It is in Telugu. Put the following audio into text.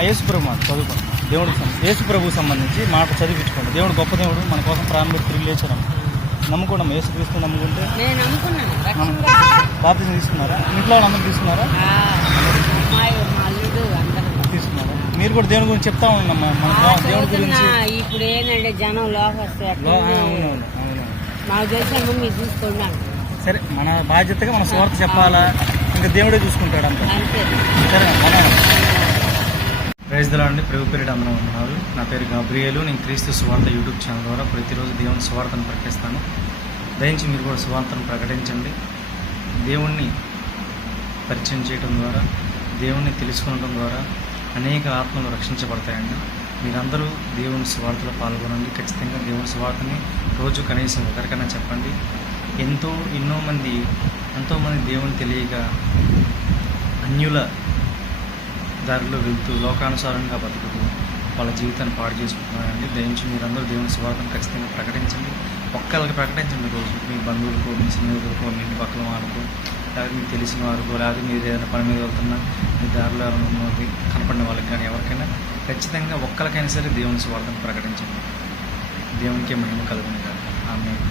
మా యేసు ప్రభు మాట చదువుకోండి. దేవుడికి యేసు ప్రభుకు సంబంధించి మాట చదివించుకోండి. దేవుడు గొప్ప దేవుడు, మన కోసం ప్రాణం పెట్టి తిరిగి లేచారమ్మ. నమ్ముకోండి, యేసు క్రీస్తు నమ్ముకుంటే. బాప్తిజం తీసుకున్నారా? ఇంట్లో అందరూ తీసుకున్నారా? తీసుకున్నారా? మీరు కూడా దేవుని గురించి చెప్తా ఉండమ్మా, మన దేవుడి గురించి. ఇప్పుడు ఏంటంటే జనం సరే, మన బాధ్యతగా మన స్వార్థ చెప్పాలా, ఇంకా దేవుడే చూసుకుంటాడు అంత. సరే, ప్రైజ్లా అండి. ప్రభు పేరిట అందరూ ఉన్నారు. నా పేరు గాబ్రియేలు. నేను క్రీస్తు సువార్త యూట్యూబ్ ఛానల్ ద్వారా ప్రతిరోజు దేవుని సువార్తను ప్రకటిస్తాను. దయించి మీరు కూడా సువార్తను ప్రకటించండి. దేవుణ్ణి పరిచయం చేయడం ద్వారా, దేవుణ్ణి తెలుసుకోవడం ద్వారా అనేక ఆత్మలు రక్షించబడతాయండి. మీరందరూ దేవుని సువార్తలో పాల్గొనండి. ఖచ్చితంగా దేవుని సువార్తని రోజు కనీసం ఒకరికైనా చెప్పండి. ఎంతోమంది దేవుని తెలియక అన్యుల దారిలో వెళ్తూ లోకానుసారంగా బతుకుతూ వాళ్ళ జీవితాన్ని పాడు చేసుకుంటున్నారండి. దయించి మీరందరూ దేవుని సువార్తను ఖచ్చితంగా ప్రకటించండి. ఒక్కరికి ప్రకటించండి రోజు. మీ బంధువులకో, మీ స్నేహితులకో, మీ ఇంటి పక్కన వాళ్ళకో, లేకపోతే మీకు తెలిసిన వారికో, లేకపోతే మీరు ఏదైనా పని మీద వెళ్తున్నా మీ దారిలో కనపడిన వాళ్ళకి కానీ ఎవరికైనా ఖచ్చితంగా ఒక్కరికైనా సరే దేవుని సువార్తను ప్రకటించండి. దేవునికే మహిమ కలుగును గాక. ఆమేన్.